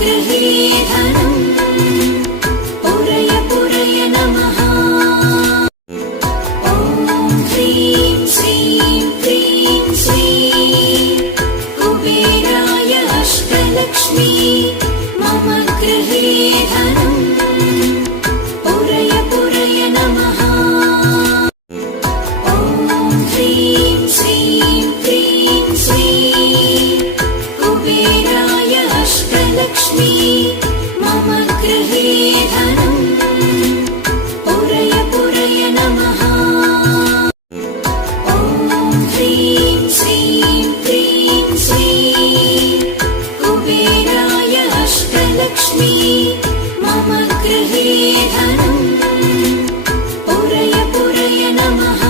गृहे धनं पुरय पुरय नमः। ॐ ह्रीं श्रीं क्रीं श्रीं कुबेराय अष्टलक्ष्मी मम गृहे धनं पुरय पुरय नमः। ॐ ह्रीं श्रीं क्रीं श्रीं कुबेराय अष्टलक्ष्मी मम गृहे धनं पुरय पुरय नमः। ॐ ह्रीं श्रीं क्रीं श्रीं कुबेराय अष्टलक्ष्मी मम गृहे धनं पुरय पुरय नमः।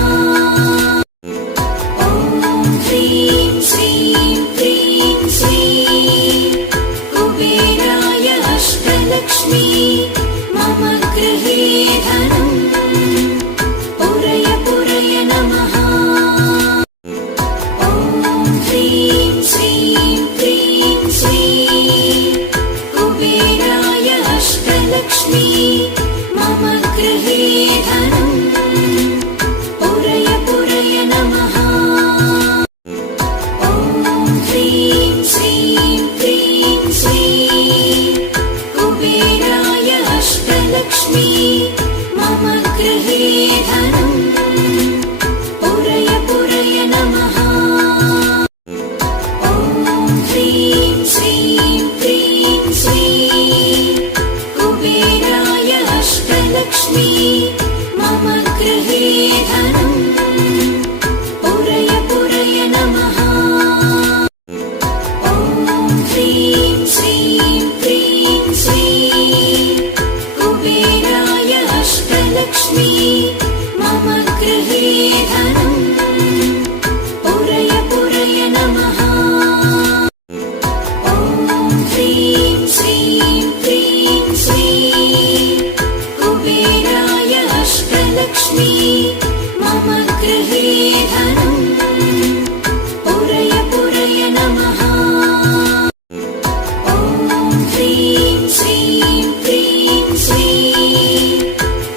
ॐ ह्रीं श्रीं क्रीं श्रीं कुबेराय अष्टलक्ष्मी मम गृहे धनं पुरय पुरय नमः। ॐ ह्रीं श्रीं क्रीं श्रीं कुबेराय अष्टलक्ष्मी मम गृहे धनं पुरय पुरय नमः। ॐ ह्रीं श्रीं क्रीं श्रीं कुबेराय अष्टलक्ष्मी मम गृहे धनं पुरय पुरय नमः। ॐ ह्रीं श्रीं क्रीं श्रीं कुबेराय अष्टलक्ष्मी मम गृहे धनं पुरय पुरय नमः। ॐ ह्रीं श्रीं क्रीं श्रीं कुबेराय अष्टलक्ष्मी मम गृहे धनं पुरय पुरय नमः। ॐ ह्रीं श्रीं क्रीं श्रीं कुबेराय अष्टलक्ष्मी मम गृहे धनं पुरय पुरय नमः। ॐ ह्रीं श्रीं क्रीं श्रीं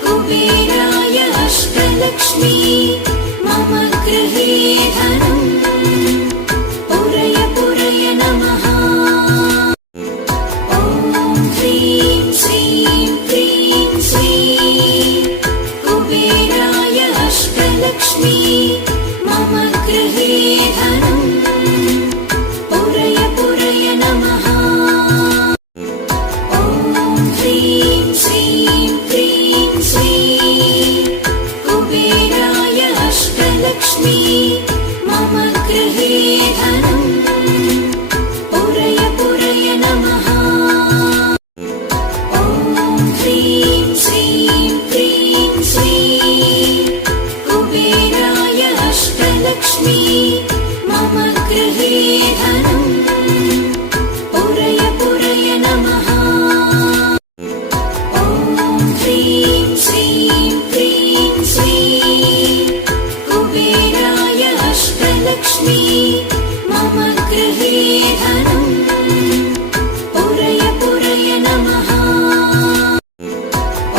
कुबेराय अष्टलक्ष्मी मम गृहे धनं पुरय पुरय नमः। ॐ ह्रीं श्रीं क्रीं श्रीं कुबेराय अष्टलक्ष्मी मम गृहे धनं पुरय पुरय नमः। ॐ ह्रीं श्रीं क्रीं श्रीं कुबेराय अष्टलक्ष्मी मम गृहे धनं पुरय पुरय नमः। ॐ ह्रीं श्रीं क्रीं श्रीं कुबेराय अष्टलक्ष्मी मम गृहे धनं पुरय पुरय नमः। ॐ ह्रीं श्रीं क्रीं श्रीं कुबेराय अष्टलक्ष्मी मम गृहे धनं पुरय पुरय नमः।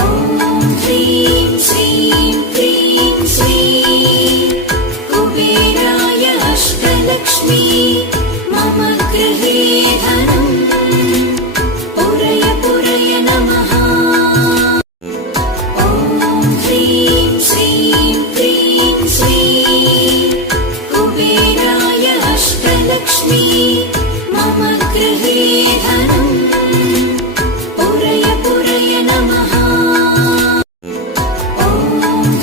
ॐ ह्रीं श्रीं क्रीं श्रीं कुबेराय अष्टलक्ष्मी मम गृहे धनं पुरय पुरय नमः। ॐ ह्रीं श्रीं क्रीं श्रीं कुबेराय अष्टलक्ष्मी मम गृहे धनं पुरय पुरय नमः। ॐ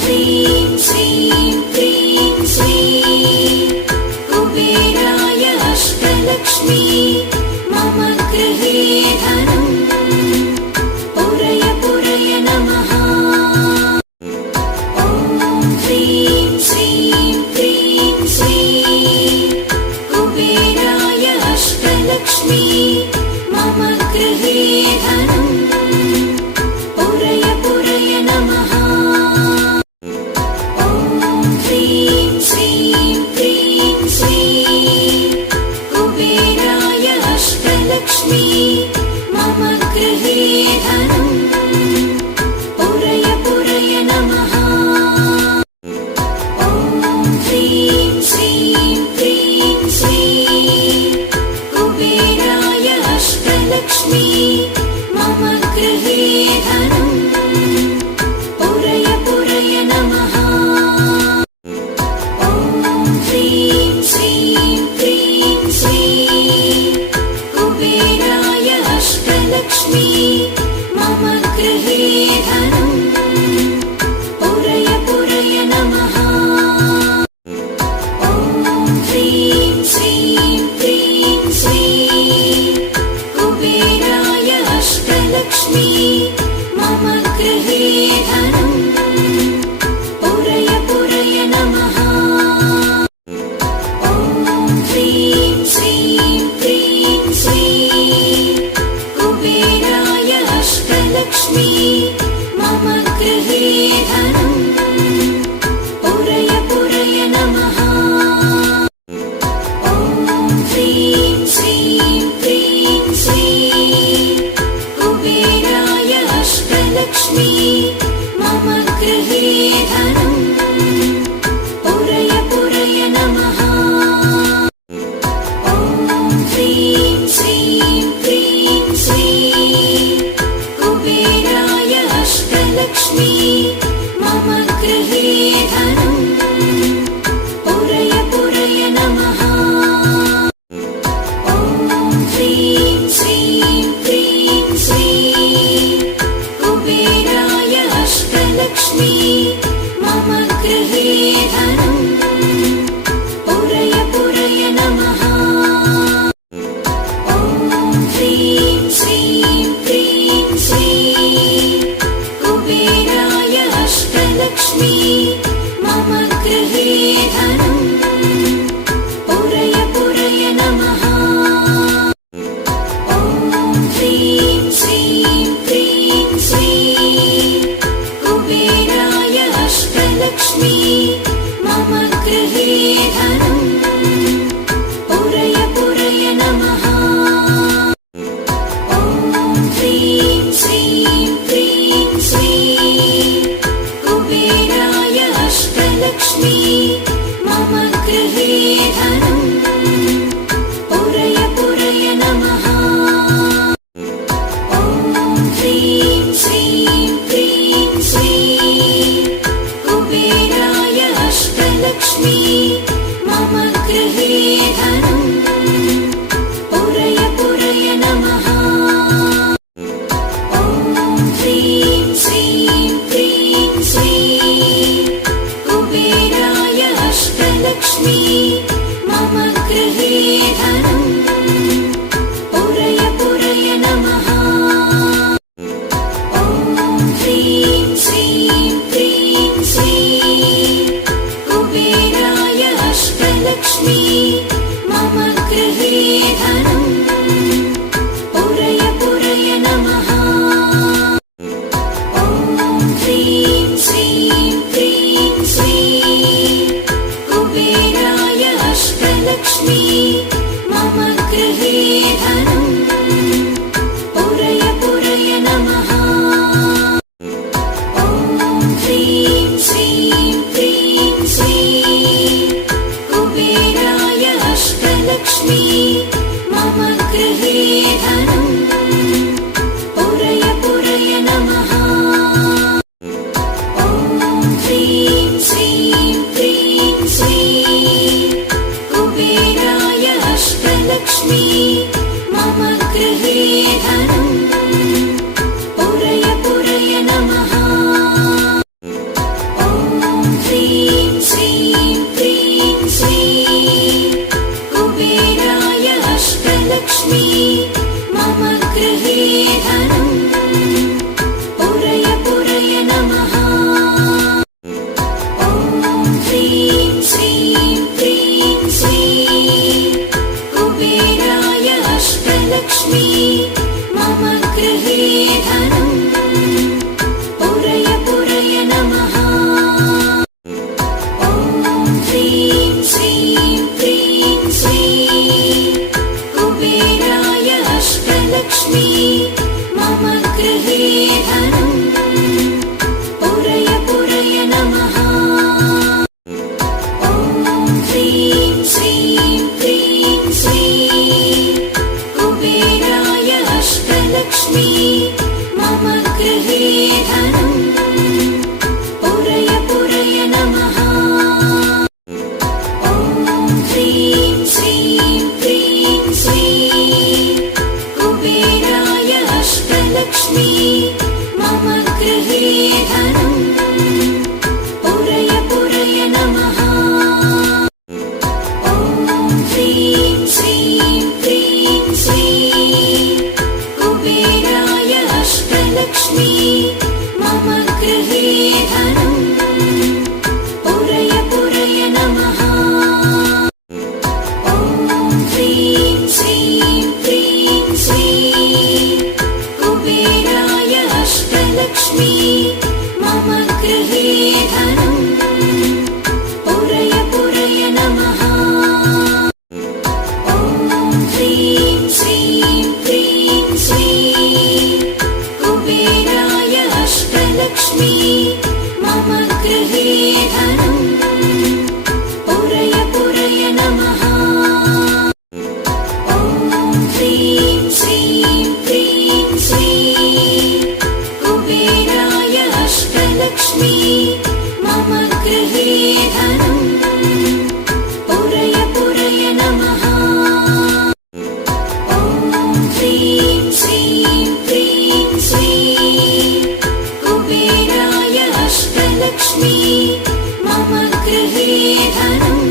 ह्रीं श्रीं क्रीं श्रीं कुबेराय अष्टलक्ष्मी मम गृहे धनं पुरय पुरय नमः। ॐ ह्रीं श्रीं क्रीं श्रीं कुबेराय अष्टलक्ष्मी मम गृहे धनं पुरय पुरय नमः। ॐ ह्रीं श्रीं क्रीं श्रीं कुबेराय अष्टलक्ष्मी मम अष्टलक्ष्मी मम गृहे धनम् पुरय पुरय नमः। ॐ ह्रीं श्रीं क्रीं श्रीं कुबेराय अष्टलक्ष्मी मम गृहे धनम् पुरय पुरय नमः। ॐ ह्रीं श्रीं क्रीं श्रीं कुबेराय अष्टलक्ष्मी मम गृहे धनम् पुरय पुरय नमः। ॐ ह्रीं श्रीं क्रीं श्रीं कुबेराय अष्टलक्ष्मी मम गृहे धनम् पुरय पुरय नमः। ॐ ह्रीं श्रीं क्रीं श्रीं कुबेराय अष्टलक्ष्मी मम गृहे धनम् पुरय पुरय नमः। ॐ ह्रीं श्रीं क्रीं श्रीं कुबेराय अष्टलक्ष्मी मम गृहे धनम् पुरय पुरय नमः। ॐ ह्रीं श्रीं क्रीं श्रीं कुबेराय अष्टलक्ष्मी मम गृहे धनम् पुरय पुरय नमः। ॐ ह्रीं श्रीं क्रीं श्रीं कुबेराय अष्टलक्ष्मी मम गृहे धनम् पुरय पुरय नमः। ॐ ह्रीं श्रीं क्रीं श्रीं कुबेराय अष्टलक्ष्मी मम गृहे धनम् पुरय पुरय नमः। ॐ ह्रीं श्रीं क्रीं श्रीं कुबेराय अष्टलक्ष्मी मम गृहे धनम् पुरय पुरय नमः। ॐ ह्रीं श्रीं क्रीं श्रीं कुबेराय अष्टलक्ष्मी मम गृहे धनम् पुरय पुरय नमः। ॐ ह्रीं श्रीं क्रीं श्रीं कुबेराय अष्टलक्ष्मी मम गृहे धनम् पुरय पुरय नमः। ॐ ह्रीं श्रीं क्रीं श्रीं कुबेराय अष्टलक्ष्मी मम गृहे धनम् पुरय पुरय नमः। ॐ ह्रीं श्रीं क्रीं श्रीं कुबेराय अष्टलक्ष्मी मम गृहे धनम् पुरय पुरय नमः। ॐ ह्रीं श्रीं क्रीं श्रीं कुबेराय अष्टलक्ष्मी मम गृहे धनम् पुरय पुरय नमः। ॐ ह्रीं श्रीं क्रीं श्रीं कुबेराय अष्टलक्ष्मी मम गृहे धनम् पुरय पुरय नमः। ॐ ह्रीं श्रीं क्रीं श्रीं कुबेराय अष्टलक्ष्मी मम गृहे धनम् पुरय पुरय नमः। ॐ ह्रीं श्रीं क्रीं श्रीं कुबेराय अष्टलक्ष्मी मम गृहे धनम् पुरय पुरय नमः। ॐ ह्रीं श्रीं क्रीं श्रीं कुबेराय अष्टलक्ष्मी मम गृहे धनम् पुरय पुरय नमः। ॐ ह्रीं श्रीं क्रीं श्रीं कुबेराय अष्टलक्ष्मी मम गृहे धनम् पुरय पुरय नमः। ॐ ह्रीं श्रीं क्रीं श्रीं कुबेराय अष्टलक्ष्मी मम गृहे धनम् पुरय पुरय नमः। ॐ ह्रीं श्रीं क्रीं श्रीं कुबेराय अष्टलक्ष्मी मम गृहे धनम् पुरय पुरय नमः। ॐ ह्रीं श्रीं क्रीं श्रीं कुबेराय अष्टलक्ष्मी मम गृहे धनम् पुरय पुरय नमः। ॐ ह्रीं श्रीं क्रीं श्रीं कुबेराय अष्टलक्ष्मी मम गृहे धनम् पुरय पुरय नमः। ॐ ह्रीं श्रीं क्रीं श्रीं कुबेराय अष्टलक्ष्मी मम गृहे धनम्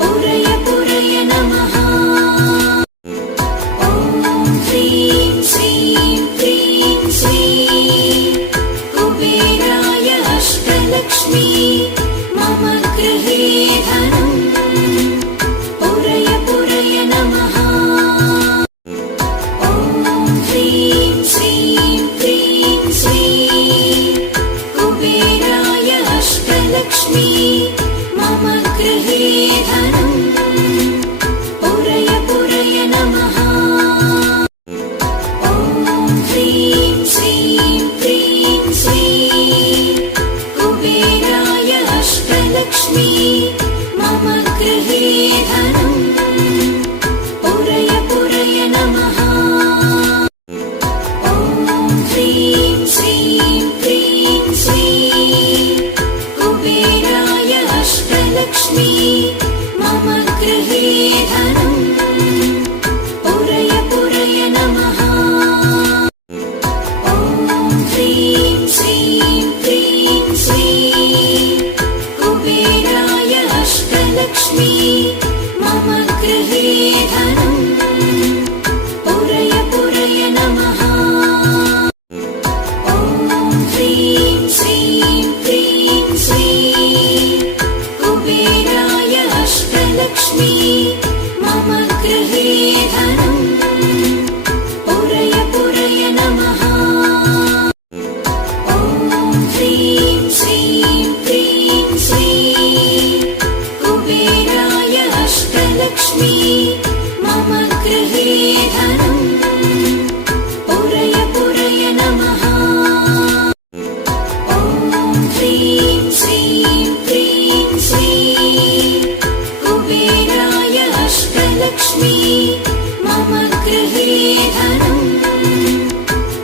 पुरय पुरय नमः। ॐ ह्रीं श्रीं क्रीं श्रीं कुबेराय अष्टलक्ष्मी मम गृहे धनम् पुरय पुरय नमः। ॐ ह्रीं श्रीं क्रीं श्रीं कुबेराय अष्टलक्ष्मी मम गृहे धनम् पुरय पुरय नमः। ॐ ह्रीं श्रीं क्रीं श्रीं कुबेराय अष्टलक्ष्मी मम गृहे धनम् पुरय पुरय नमः। ॐ ह्रीं श्रीं क्रीं श्रीं कुबेराय अष्टलक्ष्मी मम गृहे धनम् पुरय पुरय नमः। ॐ ह्रीं श्रीं क्रीं श्रीं कुबेराय अष्टलक्ष्मी मम गृहे धनम् पुरय पुरय नमः। ॐ ह्रीं श्रीं क्रीं श्रीं कुबेराय अष्टलक्ष्मी मम गृहे धनम् पुरय पुरय नमः। ॐ ह्रीं श्रीं क्रीं श्रीं कुबेराय अष्टलक्ष्मी मम गृहे धनम् पुरय पुरय नमः। ॐ ह्रीं श्रीं क्रीं श्रीं कुबेराय अष्टलक्ष्मी मम गृहे धनम्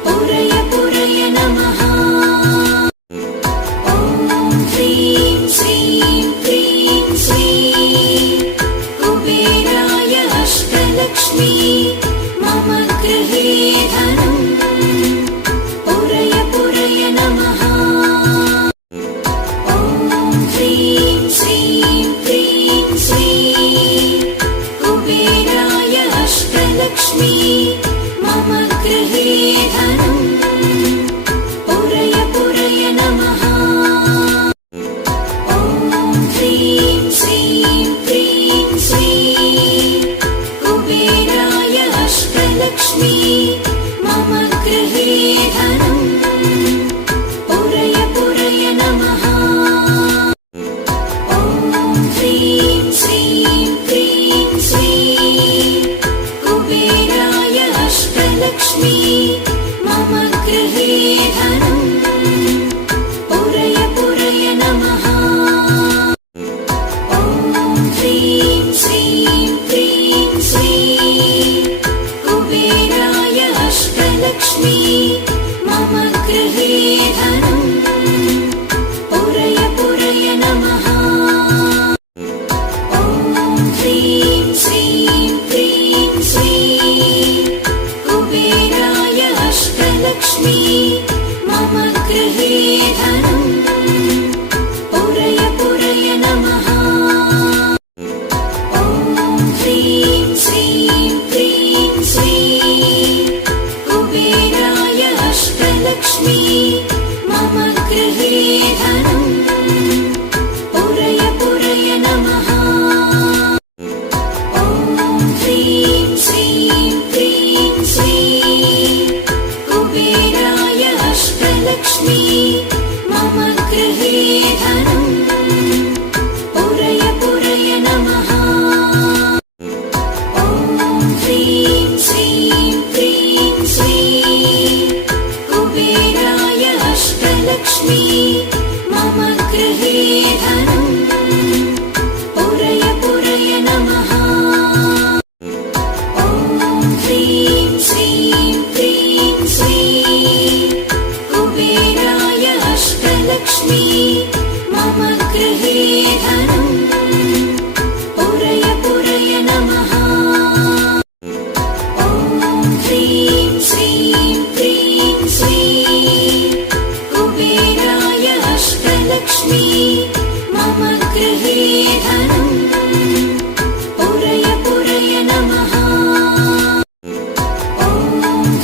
पुरय पुरय नमः। ॐ ह्रीं श्रीं क्रीं श्रीं कुबेराय अष्टलक्ष्मी मम गृहे धनम् पुरय पुरय नमः। ॐ ह्रीं श्रीं क्रीं श्रीं कुबेराय अष्टलक्ष्मी मम गृहे धनम् पुरय पुरय नमः। ॐ ह्रीं श्रीं क्रीं श्रीं कुबेराय अष्टलक्ष्मी मम गृहे धनम् पुरय पुरय नमः। ॐ ह्रीं श्रीं क्रीं श्रीं कुबेराय अष्टलक्ष्मी मम गृहे धनम् पुरय पुरय नमः। ॐ ह्रीं श्रीं क्रीं श्रीं कुबेराय अष्टलक्ष्मी मम गृहे धनम् पुरय पुरय नमः। ॐ ह्रीं श्रीं क्रीं श्रीं कुबेराय अष्टलक्ष्मी मम गृहे धनम् पुरय पुरय नमः। ॐ ह्रीं श्रीं क्रीं श्रीं कुबेराय अष्टलक्ष्मी मम गृहे धनम् पुरय पुरय नमः। ॐ ह्रीं श्रीं क्रीं श्रीं कुबेराय अष्टलक्ष्मी मम गृहे धनम् पुरय पुरय नमः। ॐ ह्रीं श्रीं क्रीं श्रीं कुबेराय अष्टलक्ष्मी मम गृहे धनम् पुरय पुरय नमः। ॐ ह्रीं श्रीं क्रीं श्रीं कुबेराय अष्टलक्ष्मी मम गृहे धनम् पुरय पुरय नमः। ॐ ह्रीं श्रीं क्रीं श्रीं कुबेराय अष्टलक्ष्मी मम गृहे धनम् पुरय पुरय नमः। ॐ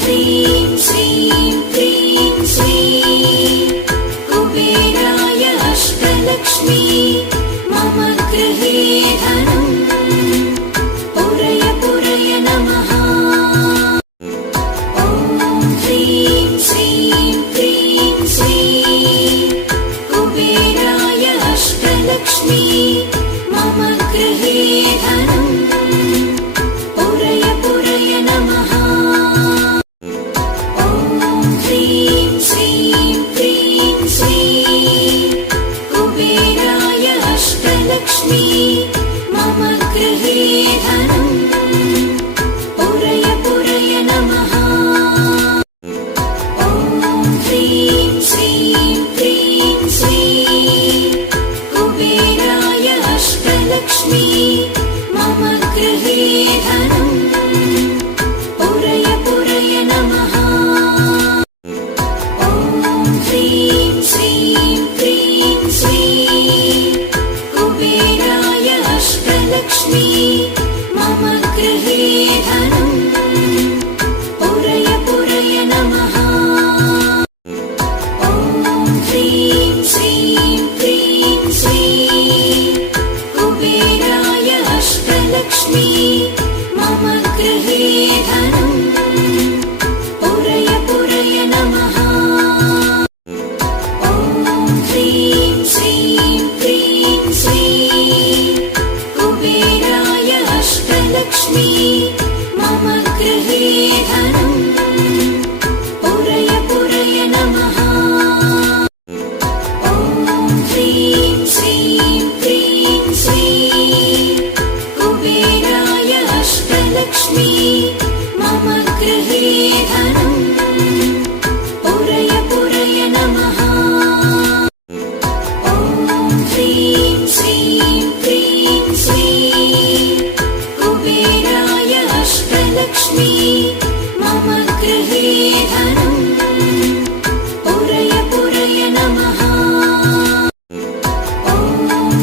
ह्रीं श्रीं क्रीं श्रीं कुबेराय अष्टलक्ष्मी मम गृहे धनम् पुरय पुरय नमः। ॐ ह्रीं श्रीं क्रीं श्रीं कुबेराय अष्टलक्ष्मी मम गृहे धनम् पुरय पुरय नमः। ॐ ह्रीं श्रीं क्रीं श्रीं कुबेराय अष्टलक्ष्मी मम गृहे धनम् पुरय पुरय नमः। ॐ ह्रीं श्रीं क्रीं श्रीं कुबेराय अष्टलक्ष्मी मम गृहे धनम् पुरय पुरय नमः। ॐ ह्रीं श्रीं क्रीं श्रीं कुबेराय अष्टलक्ष्मी मम गृहे धनम् पुरय पुरय नमः। ॐ ह्रीं श्रीं क्रीं श्रीं कुबेराय अष्टलक्ष्मी मम गृहे धनम् पुरय पुरय नमः। ॐ ह्रीं श्रीं क्रीं श्रीं कुबेराय अष्टलक्ष्मी मम गृहे धनम् पुरय पुरय नमः। ॐ ह्रीं श्रीं क्रीं श्रीं कुबेराय अष्टलक्ष्मी मम गृहे धनम् पुरय पुरय नमः। ॐ ह्रीं श्रीं क्रीं श्रीं कुबेराय अष्टलक्ष्मी मम गृहे धनम् पुरय पुरय नमः। ॐ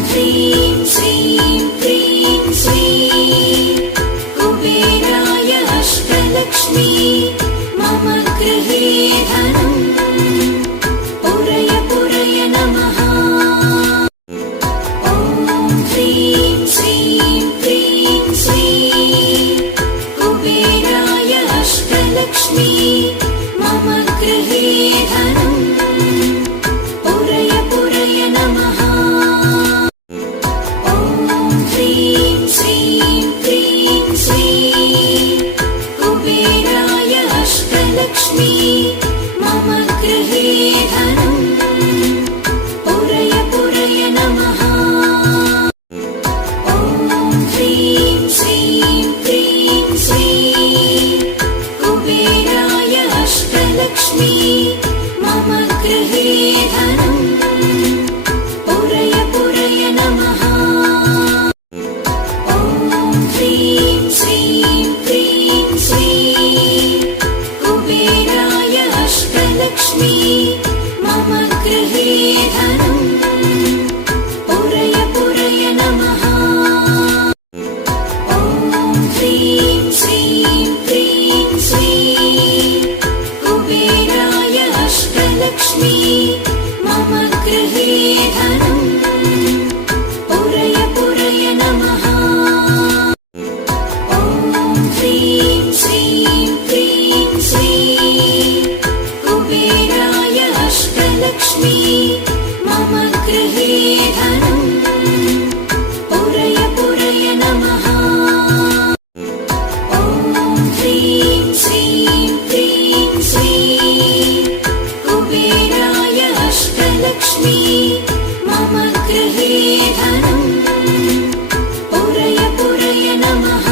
ह्रीं श्रीं क्रीं श्रीं कुबेराय अष्टलक्ष्मी मम गृहे धनम् पुरय पुरय नमः। ॐ ह्रीं श्रीं क्रीं श्रीं कुबेराय अष्टलक्ष्मी मम गृहे धनम् पुरय पुरय नमः। ॐ ह्रीं श्रीं क्रीं श्रीं कुबेराय अष्टलक्ष्मी मम गृहे धनम् पुरय पुरय नमः। ॐ ह्रीं श्रीं क्रीं श्रीं कुबेराय अष्टलक्ष्मी मम गृहे धनम् पुरय पुरय नमः। ॐ ह्रीं श्रीं क्रीं श्रीं कुबेराय अष्टलक्ष्मी मम गृहे धनम् पुरय पुरय नमः। ॐ ह्रीं श्रीं क्रीं श्रीं कुबेराय अष्टलक्ष्मी मम गृहे धनम् पुरय पुरय नमः। ॐ ह्रीं श्रीं क्रीं श्रीं कुबेराय अष्टलक्ष्मी मम गृहे धनम् पुरय पुरय नमः। ॐ ह्रीं श्रीं क्रीं श्रीं कुबेराय अष्टलक्ष्मी मम गृहे धनम् पुरय पुरय नमः।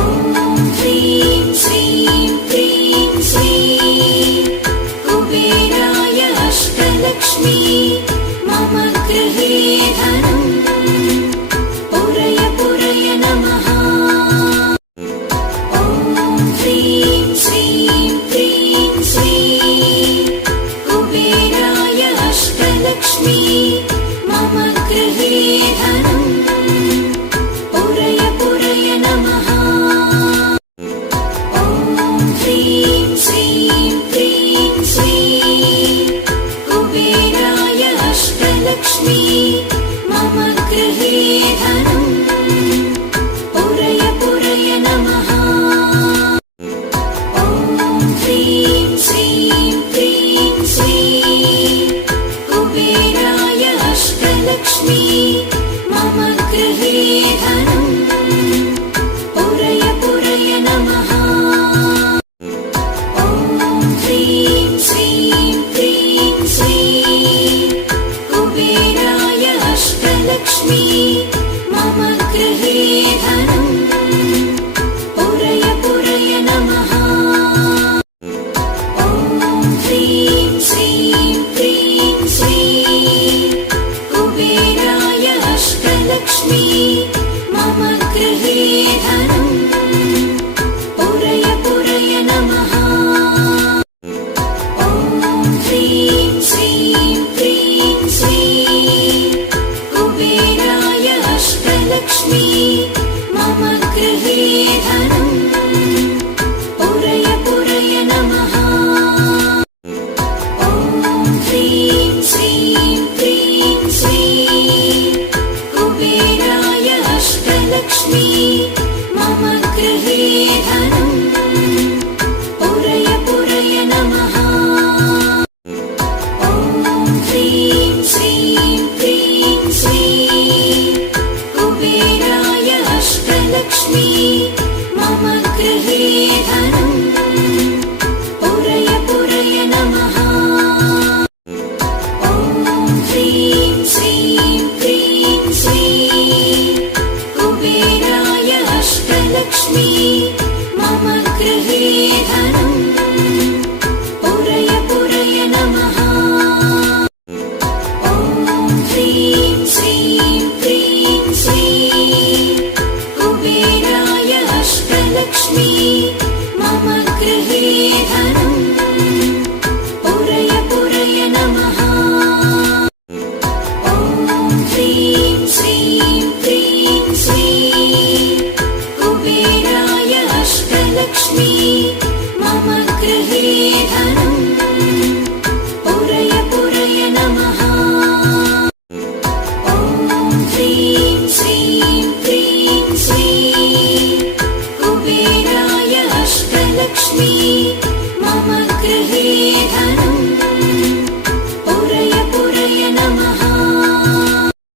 ॐ ह्रीं श्रीं क्रीं श्रीं कुबेराय अष्टलक्ष्मी मम गृहे धनम् पुरय पुरय नमः। ॐ ह्रीं श्रीं क्रीं श्रीं कुबेराय अष्टलक्ष्मी मम गृहे धनम् पुरय पुरय नमः। ॐ ह्रीं श्रीं क्रीं श्रीं कुबेराय अष्टलक्ष्मी मम गृहे धनम् पुरय पुरय नमः। ॐ ह्रीं श्रीं क्रीं श्रीं कुबेराय अष्टलक्ष्मी मम गृहे धनम् पुरय पुरय नमः। ॐ ह्रीं श्रीं क्रीं श्रीं कुबेराय अष्टलक्ष्मी मम गृहे धनम् पुरय पुरय नमः। ॐ ह्रीं श्रीं क्रीं श्रीं कुबेराय अष्टलक्ष्मी मम गृहे धनम् पुरय पुरय नमः। ॐ ह्रीं श्रीं क्रीं श्रीं कुबेराय अष्टलक्ष्मी मम गृहे धनम् पुरय पुरय नमः। ॐ ह्रीं श्रीं क्रीं श्रीं कुबेराय अष्टलक्ष्मी मम गृहे धनम् पुरय पुरय नमः। ॐ ह्रीं श्रीं क्रीं श्रीं कुबेराय अष्टलक्ष्मी मम गृहे धनम् पुरय पुरय नमः। ॐ ह्रीं श्रीं क्रीं श्रीं कुबेराय अष्टलक्ष्मी मम गृहे धनम् पुरय पुरय नमः। ॐ ह्रीं श्रीं क्रीं श्रीं कुबेराय अष्टलक्ष्मी मम गृहे धनम् पुरय पुरय नमः। ॐ ह्रीं श्रीं क्रीं श्रीं कुबेराय अष्टलक्ष्मी मम गृहे धनम् पुरय पुरय नमः। ॐ ह्रीं श्रीं क्रीं श्रीं कुबेराय अष्टलक्ष्मी मम गृहे